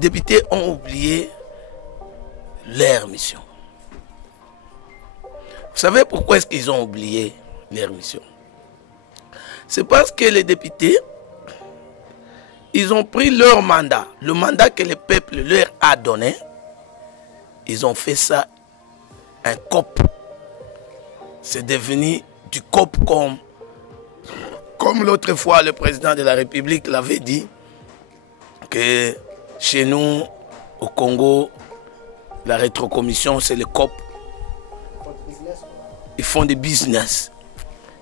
députés ont oublié leur mission. Vous savez pourquoi est-ce qu'ils ont oublié leur mission? C'est parce que les députés, ils ont pris leur mandat, le mandat que le peuple leur a donné, ils ont fait ça un COP. C'est devenu du COP comme l'autre fois le président de la République l'avait dit, que chez nous, au Congo, la rétrocommission, c'est le COP. Ils font des business.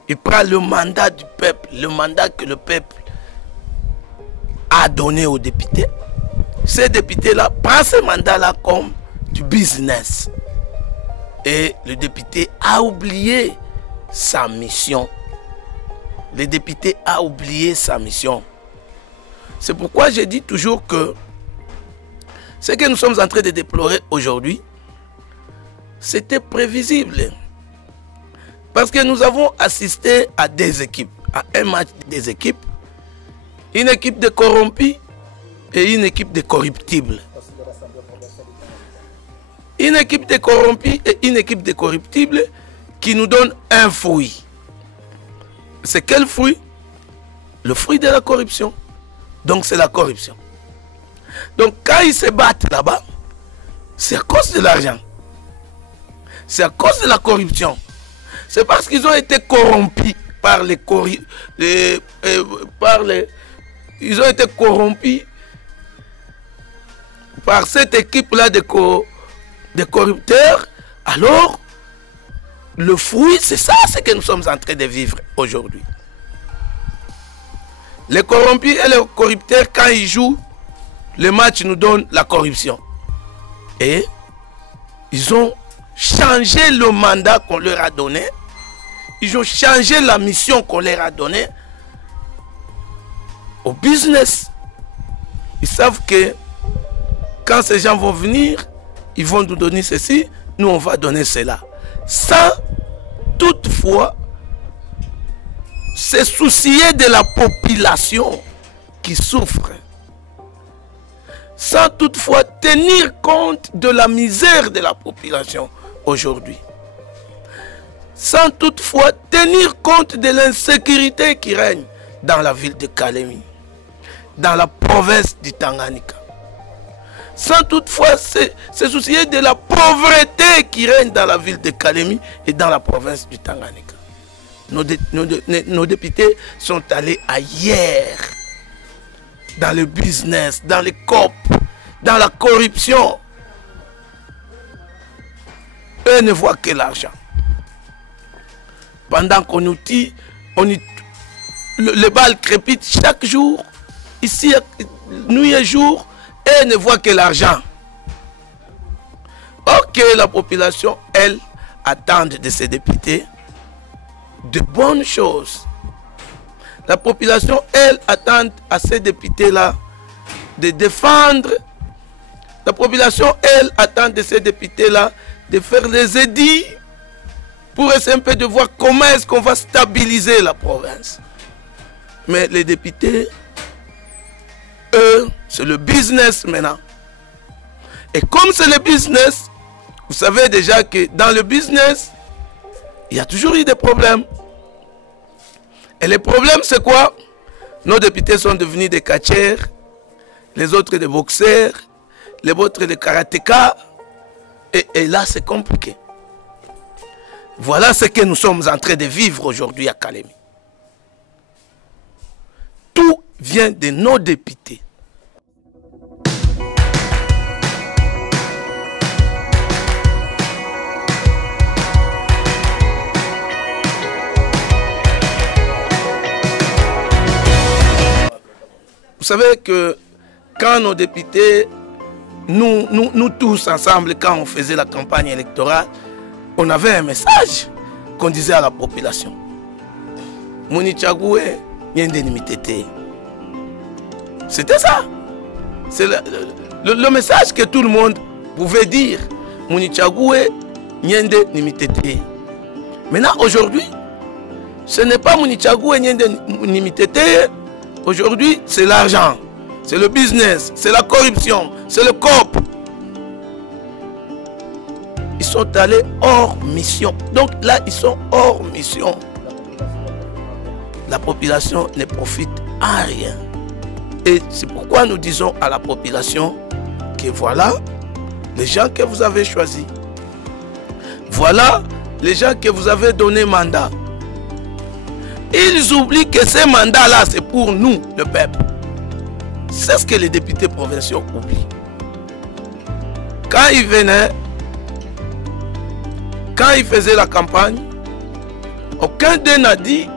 Ils prennent le mandat du peuple, le mandat que le peuple a donné aux députés. Ces députés-là prennent ce mandat-là comme du business. Et le député a oublié sa mission. Le député a oublié sa mission. C'est pourquoi je dis toujours que ce que nous sommes en train de déplorer aujourd'hui, c'était prévisible. Parce que nous avons assisté à des équipes, à un match des équipes, une équipe de corrompus et une équipe de corruptibles. Une équipe de corrompus et une équipe de corruptibles qui nous donne un fruit. C'est quel fruit? Le fruit de la corruption. Donc c'est la corruption. Donc quand ils se battent là-bas, c'est à cause de l'argent. C'est à cause de la corruption. C'est parce qu'ils ont été corrompus par ils ont été corrompus par cette équipe-là de corrupteurs. Alors, le fruit, c'est ça, ce que nous sommes en train de vivre aujourd'hui. Les corrompus et les corrupteurs, quand ils jouent, le match nous donne la corruption. Et ils ont changé le mandat qu'on leur a donné. Ils ont changé la mission qu'on leur a donnée au business. Ils savent que quand ces gens vont venir, ils vont nous donner ceci, nous on va donner cela. Sans toutefois se soucier de la population qui souffre. Sans toutefois tenir compte de la misère de la population aujourd'hui. Sans toutefois tenir compte de l'insécurité qui règne dans la ville de Kalemi, dans la province du Tanganyika. Sans toutefois se soucier de la pauvreté qui règne dans la ville de Kalemi et dans la province du Tanganyika. Nos députés sont allés ailleurs, dans le business, dans les COP, dans la corruption. Eux ne voient que l'argent. Pendant qu'on nous tue, le bal crépite chaque jour, ici, nuit et jour, et ne voit que l'argent. Ok, la population, elle, attend de ces députés de bonnes choses. La population, elle, attend à ces députés-là de défendre. La population, elle, attend de ces députés-là de faire les édits pour essayer un peu de voir comment est-ce qu'on va stabiliser la province. Mais les députés, eux, c'est le business maintenant. Et comme c'est le business, vous savez déjà que dans le business, il y a toujours eu des problèmes. Et les problèmes, c'est quoi? Nos députés sont devenus des catcheurs, les autres des boxeurs, les autres des karatékas. Et là, c'est compliqué. Voilà ce que nous sommes en train de vivre aujourd'hui à Kalemi. Tout vient de nos députés. Vous savez que quand nos députés, nous tous ensemble, quand on faisait la campagne électorale, on avait un message qu'on disait à la population. Munichagoué, Niendenimitété. C'était ça. C'est le message que tout le monde pouvait dire. Munichagoué, Niendenimitété. Maintenant, aujourd'hui, ce n'est pas Munichagoué, Niendenimitété. Aujourd'hui, c'est l'argent. c'est le business, c'est la corruption, c'est le COP. Ils sont allés hors mission. Donc là, ils sont hors mission. La population ne profite à rien. Et c'est pourquoi nous disons à la population que voilà les gens que vous avez choisis. Voilà les gens que vous avez donné mandat. Ils oublient que ces mandats-là, c'est pour nous, le peuple. C'est ce que les députés provinciaux oublient. Quand ils venaient, quand ils faisaient la campagne, aucun d'eux n'a dit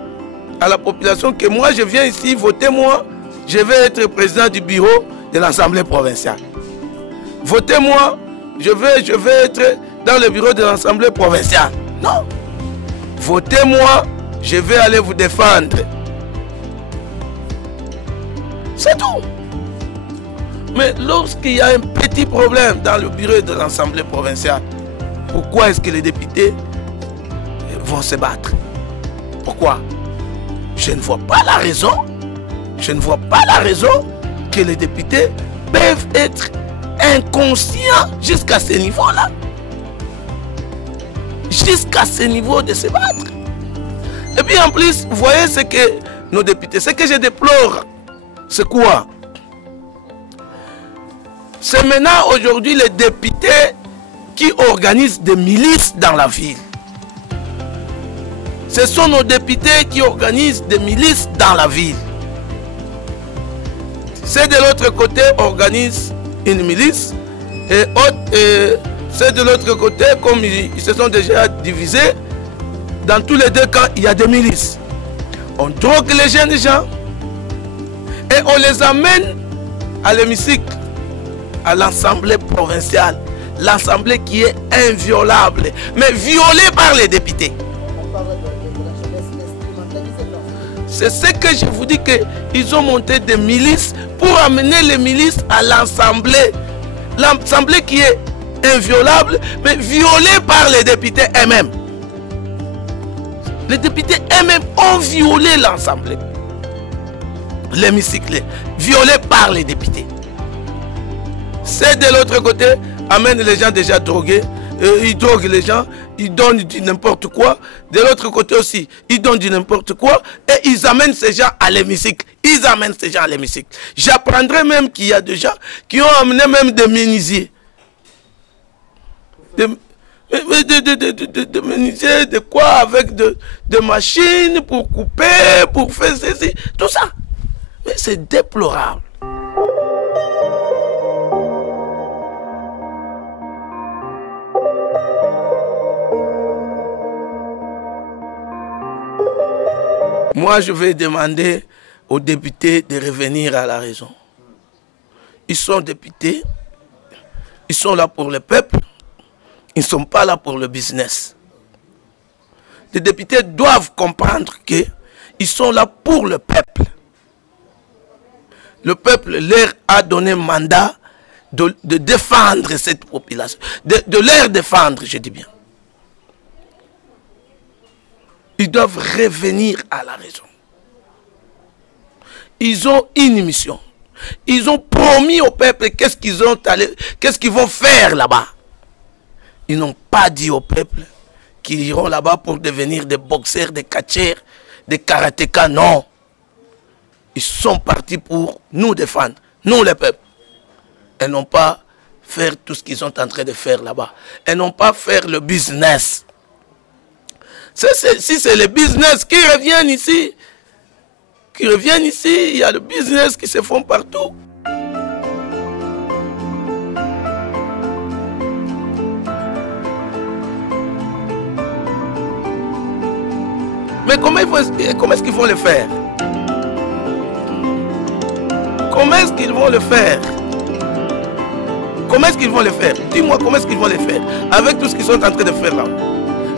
à la population que moi, je viens ici, votez-moi, je vais être président du bureau de l'Assemblée provinciale. Votez-moi, je vais être dans le bureau de l'Assemblée provinciale. Non. Votez-moi, je vais aller vous défendre. C'est tout. Mais lorsqu'il y a un petit problème dans le bureau de l'Assemblée provinciale, pourquoi est-ce que les députés vont se battre? Pourquoi? Je ne vois pas la raison. Je ne vois pas la raison que les députés peuvent être inconscients jusqu'à ce niveau-là. Jusqu'à ce niveau de se battre. Et puis en plus, vous voyez ce que nos députés, ce que je déplore, c'est quoi? C'est maintenant aujourd'hui les députés qui organisent des milices dans la ville. Ce sont nos députés qui organisent des milices dans la ville. Ceux de l'autre côté organisent une milice et ceux de l'autre côté, comme ils se sont déjà divisés, dans tous les deux cas, il y a des milices. On drogue les jeunes gens et on les amène à l'hémicycle, à l'Assemblée provinciale. L'Assemblée qui est inviolable, mais violée par les députés. C'est ce que je vous dis, qu'ils ont monté des milices pour amener les milices à l'Assemblée. L'Assemblée qui est inviolable, mais violée par les députés eux-mêmes. Les députés eux-mêmes ont violé l'Assemblée. L'hémicycle, violé par les députés. C'est de l'autre côté, amènent les gens déjà drogués. Ils droguent les gens, ils donnent du n'importe quoi. De l'autre côté aussi, ils donnent du n'importe quoi. Et ils amènent ces gens à l'hémicycle. Ils amènent ces gens à l'hémicycle. J'apprendrai même qu'il y a des gens qui ont amené même des menuisiers. Des menuisiers, de quoi? Avec des machines pour couper, pour faire ceci, tout ça. Mais c'est déplorable. Moi, je vais demander aux députés de revenir à la raison. Ils sont députés, ils sont là pour le peuple, ils ne sont pas là pour le business. Les députés doivent comprendre qu'ils sont là pour le peuple. Le peuple leur a donné mandat de défendre cette population, de leur défendre, je dis bien. Ils doivent revenir à la raison. Ils ont une mission. Ils ont promis au peuple qu'est-ce qu'ils vont faire là-bas. Ils n'ont pas dit au peuple qu'ils iront là-bas pour devenir des boxeurs, des catcheurs, des karatékas. Non. Ils sont partis pour nous défendre, nous les peuples. Et non pas faire tout ce qu'ils sont en train de faire là-bas. Et non pas faire le business. Si c'est le business qui reviennent ici, il y a le business qui se font partout. Mais comment est-ce qu'ils vont le faire? Comment est-ce qu'ils vont le faire? Comment est-ce qu'ils vont le faire? Dis-moi comment est-ce qu'ils vont le faire avec tout ce qu'ils sont en train de faire là.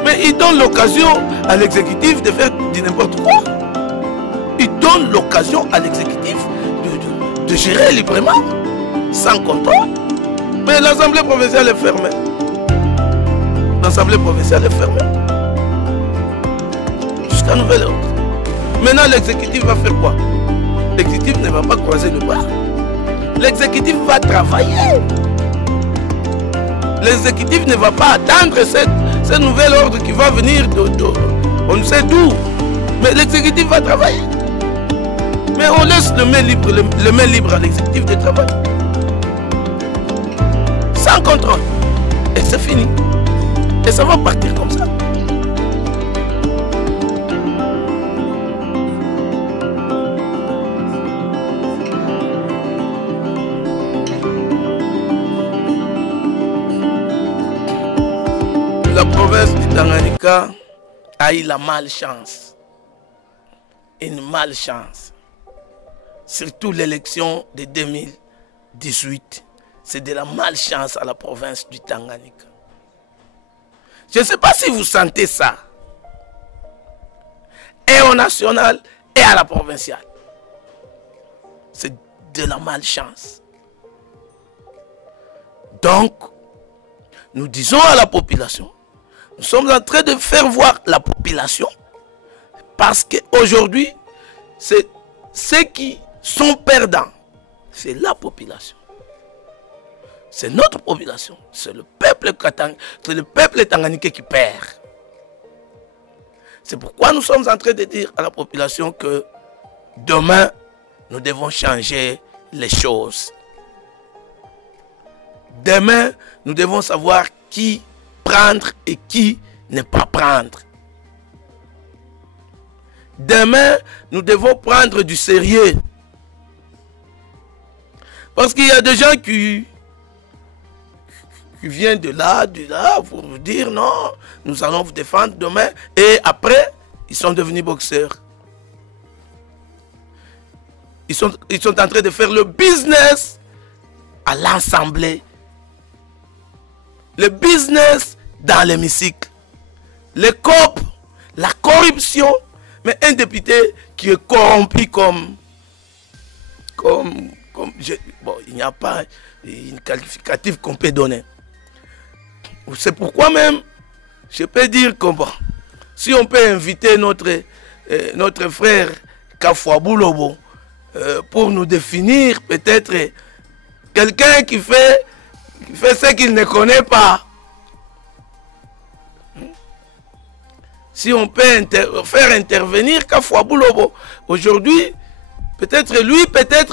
Mais ils donnent l'occasion à l'exécutif de faire du n'importe quoi. Ils donnent l'occasion à l'exécutif de gérer librement, sans contrôle. Mais l'Assemblée provinciale est fermée. L'Assemblée provinciale est fermée. Jusqu'à nouvel ordre. Maintenant, l'exécutif va faire quoi? L'exécutif ne va pas croiser le bras. l'exécutif va travailler. L'exécutif ne va pas attendre ce nouvel ordre qui va venir on ne sait d'où. Mais l'exécutif va travailler. Mais on laisse le main libre à l'exécutif de travailler. Sans contrôle. Et c'est fini. Et ça va partir comme ça. La province du Tanganyika a eu la malchance. Une malchance. Surtout l'élection de 2018. C'est de la malchance à la province du Tanganyika. Je ne sais pas si vous sentez ça. Et au national et à la provinciale. C'est de la malchance. Donc, nous disons à la population, nous sommes en train de faire voir la population, parce qu'aujourd'hui, c'est ceux qui sont perdants, c'est la population. C'est notre population, c'est le peuple tanganyikais qui perd. C'est pourquoi nous sommes en train de dire à la population que demain, nous devons changer les choses. Demain, nous devons savoir qui prendre et qui ne pas prendre. Demain, nous devons prendre du sérieux. Parce qu'il y a des gens qui viennent de là, pour vous dire non, nous allons vous défendre demain. Et après, ils sont devenus boxeurs. Ils sont en train de faire le business à l'Assemblée. Le business dans l'hémicycle. Les COP, la corruption. Mais un député qui est corrompu bon, il n'y a pas une qualificative qu'on peut donner. C'est pourquoi même, je peux dire que bon, si on peut inviter notre frère Kafouabou Lobo pour nous définir peut-être quelqu'un qui fait ce qu'il ne connaît pas. Si on peut faire intervenir Kafouabou Lobo, aujourd'hui, peut-être lui,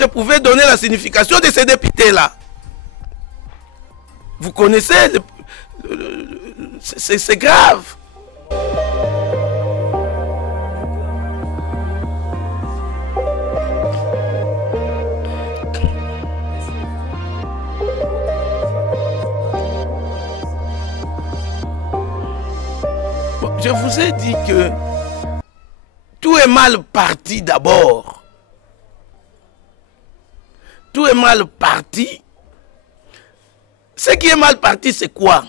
pouvait donner la signification de ces députés-là. Vous connaissez, c'est grave. Je vous ai dit que tout est mal parti d'abord. Tout est mal parti. Ce qui est mal parti, c'est quoi?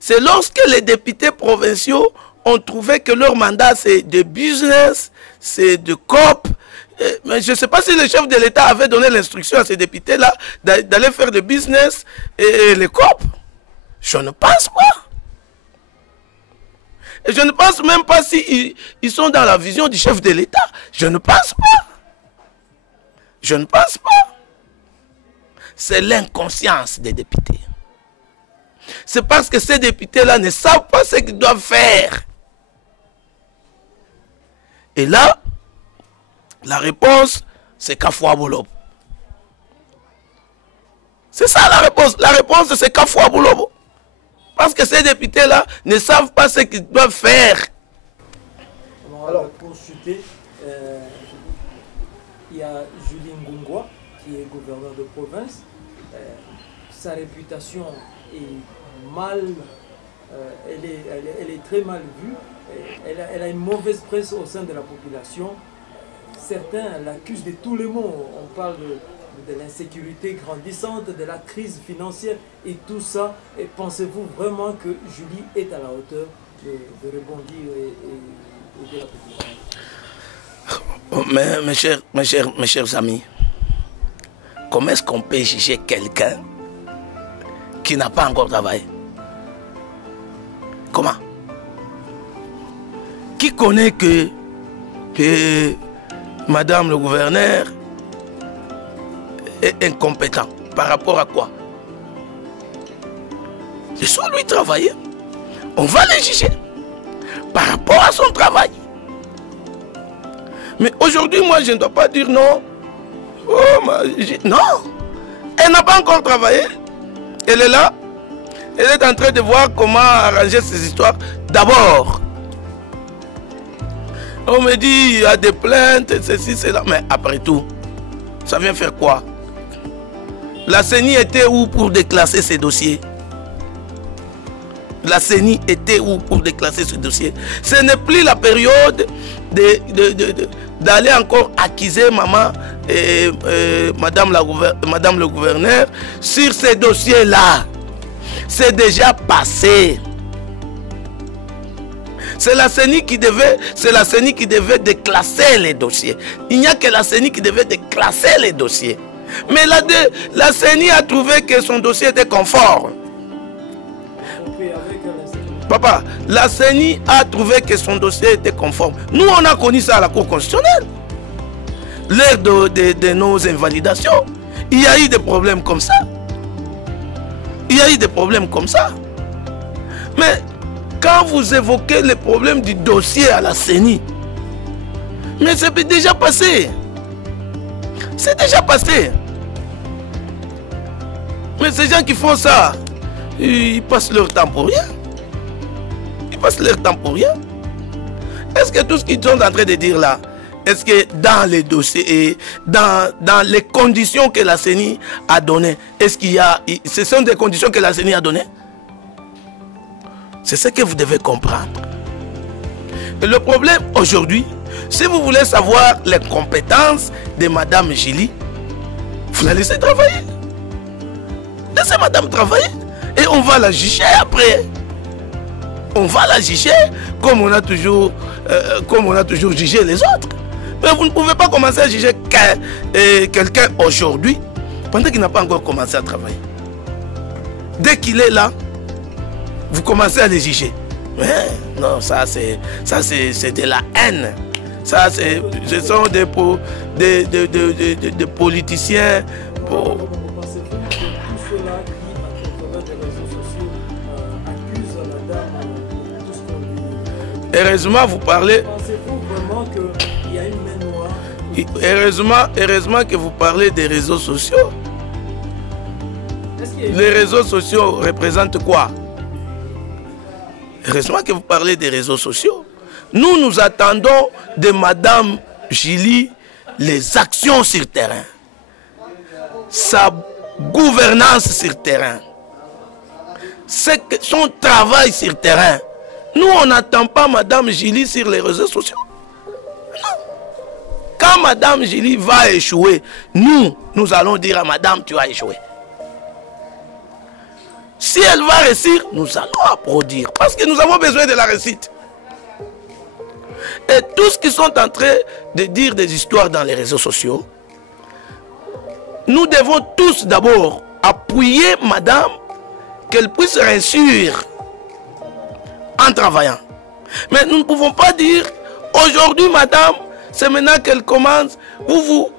C'est lorsque les députés provinciaux ont trouvé que leur mandat, c'est de business, c'est de COP. Mais je ne sais pas si le chef de l'État avait donné l'instruction à ces députés-là d'aller faire le business et les COP. Je ne pense pas. Et je ne pense même pas si ils sont dans la vision du chef de l'État. Je ne pense pas. Je ne pense pas. C'est l'inconscience des députés. C'est parce que ces députés-là ne savent pas ce qu'ils doivent faire. Et là, la réponse, c'est Kafouabou Lobo. C'est ça la réponse. La réponse, c'est Kafouabou Lobo. Parce que ces députés-là ne savent pas ce qu'ils doivent faire. Alors, pour chuter, il y a Julie Ngungwa, qui est gouverneur de province. Sa réputation est mal, elle est très mal vue. Elle a une mauvaise presse au sein de la population. Certains l'accusent de tous les maux. On parle de l'insécurité grandissante, de la crise financière et tout ça. Et pensez-vous vraiment que Julie est à la hauteur de rebondir et de la population? Mes chers amis, comment est-ce qu'on peut juger quelqu'un qui n'a pas encore travaillé? Comment? Qui connaît que Madame le gouverneur est incompétent? Par rapport à quoi? Laissons-lui travailler. On va le juger par rapport à son travail. Mais aujourd'hui, moi, je ne dois pas dire non. Oh, non. Elle n'a pas encore travaillé. Elle est là. Elle est en train de voir comment arranger ces histoires. D'abord, on me dit, il y a des plaintes, ceci, cela. Mais après tout, ça vient faire quoi? La CENI était où pour déclasser ces dossiers? La CENI était où pour déclasser ce dossier? Ce n'est plus la période d'aller encore accuser maman et madame le gouverneur sur ces dossiers-là. C'est déjà passé. C'est la CENI qui devait déclasser les dossiers. Il n'y a que la CENI qui devait déclasser les dossiers. Mais la CENI a trouvé que son dossier était conforme. Papa, la CENI a trouvé que son dossier était conforme. Nous, on a connu ça à la Cour constitutionnelle. L'ère de nos invalidations, il y a eu des problèmes comme ça. Il y a eu des problèmes comme ça. Mais quand vous évoquez les problèmes du dossier à la CENI, mais c'est déjà passé. C'est déjà passé. Mais ces gens qui font ça, ils passent leur temps pour rien. Ils passent leur temps pour rien. Est-ce que tout ce qu'ils sont en train de dire là, est-ce que dans les dossiers et dans les conditions que la CENI a données, est-ce qu'il y a... Ce sont des conditions que la CENI a données? C'est ce que vous devez comprendre. Et le problème aujourd'hui, si vous voulez savoir les compétences de Madame Gili, vous la laissez travailler. Laissez Madame travailler. Et on va la juger après. On va la juger comme on a toujours jugé les autres. Mais vous ne pouvez pas commencer à juger quelqu'un aujourd'hui pendant qu'il n'a pas encore commencé à travailler. Dès qu'il est là, vous commencez à les juger. Mais non, ça c'est de la haine. Ça ce sont des politiciens. Heureusement, vous parlez. Pensez-vous vraiment qu'il y a une main noire? Heureusement que vous parlez des réseaux sociaux. Les réseaux sociaux représentent quoi? Heureusement que vous parlez des réseaux sociaux. Nous attendons de Madame Gili les actions sur terrain. Sa gouvernance sur terrain. Son travail sur terrain. Nous, on n'attend pas Madame Gili sur les réseaux sociaux. Non. Quand Madame Gili va échouer, nous allons dire à Madame, tu as échoué. Si elle va réussir, nous allons applaudir. Parce que nous avons besoin de la réussite. Et tous qui sont en train de dire des histoires dans les réseaux sociaux, nous devons tous d'abord appuyer Madame, qu'elle puisse réussir en travaillant. Mais nous ne pouvons pas dire aujourd'hui Madame, c'est maintenant qu'elle commence, vous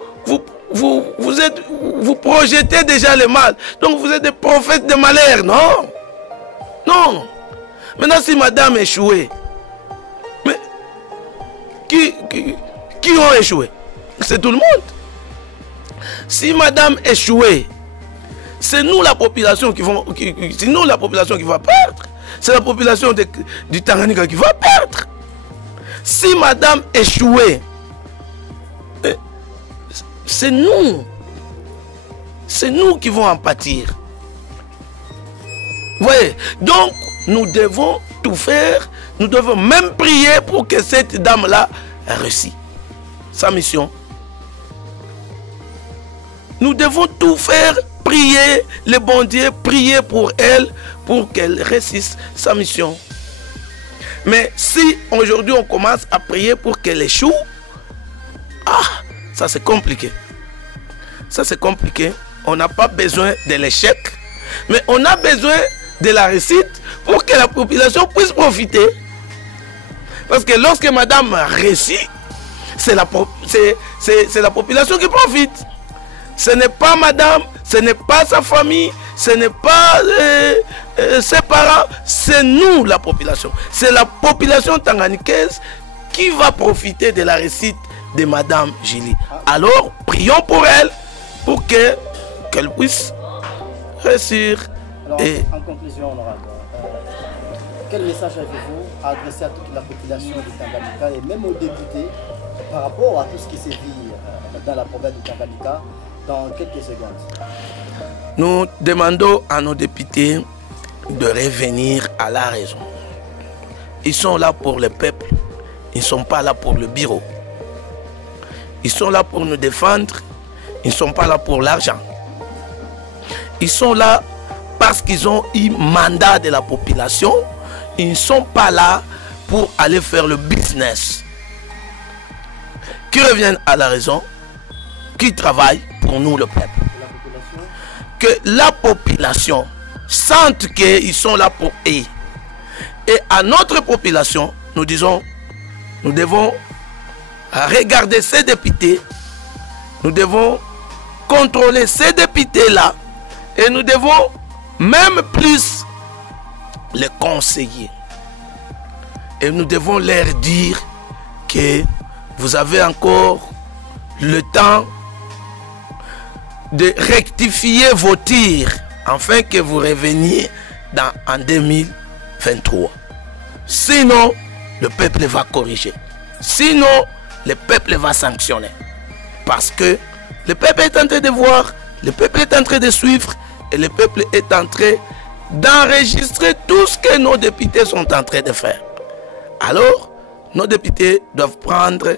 projetez déjà le mal. Donc vous êtes des prophètes de malheur, non? Non. Maintenant si Madame échoué, mais qui ont échoué? C'est tout le monde. Si Madame échoué, c'est nous la population qui va perdre. C'est la population du Tanganyika qui va perdre. Si Madame échouée, c'est nous. C'est nous qui vont en pâtir. Vous voyez? Donc, nous devons tout faire. Nous devons même prier pour que cette dame-là réussisse sa mission. Nous devons tout faire, prier le bon Dieu, prier pour elle, pour qu'elle réussisse sa mission. Mais si aujourd'hui on commence à prier pour qu'elle échoue, ça c'est compliqué. Ça c'est compliqué. On n'a pas besoin de l'échec, mais on a besoin de la réussite pour que la population puisse profiter. Parce que lorsque Madame réussit, c'est la population qui profite. Ce n'est pas Madame, Ce n'est pas sa famille, ce n'est pas ses parents, c'est nous la population. C'est la population tanganicaise qui va profiter de la réussite de Madame Julie. Alors, prions pour elle, pour qu'elle puisse réussir. Alors, en conclusion, honorable, quel message avez-vous à adresser à toute la population du Tanganyika et même aux députés par rapport à tout ce qui se vit dans la province du Tanganyika dans quelques secondes? Nous demandons à nos députés de revenir à la raison. Ils sont là pour le peuple, ils ne sont pas là pour le bureau. Ils sont là pour nous défendre, ils ne sont pas là pour l'argent. Ils sont là parce qu'ils ont eu mandat de la population. Ils ne sont pas là pour aller faire le business. Qui reviennent à la raison, qui travaillent pour nous le peuple. Que la population sente qu'ils sont là pour eux. Et à notre population, nous disons, nous devons regarder ces députés, nous devons contrôler ces députés-là et nous devons même plus les conseiller. Et nous devons leur dire que vous avez encore le temps de rectifier vos tirs afin que vous reveniez en 2023. Sinon, le peuple va corriger. Sinon, le peuple va sanctionner. Parce que le peuple est en train de voir, le peuple est en train de suivre et le peuple est en train d'enregistrer tout ce que nos députés sont en train de faire. Alors, nos députés doivent prendre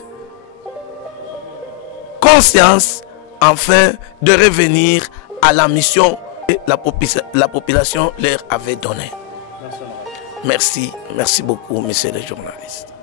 conscience afin de revenir à la mission que la population leur avait donnée. Merci beaucoup, messieurs les journalistes.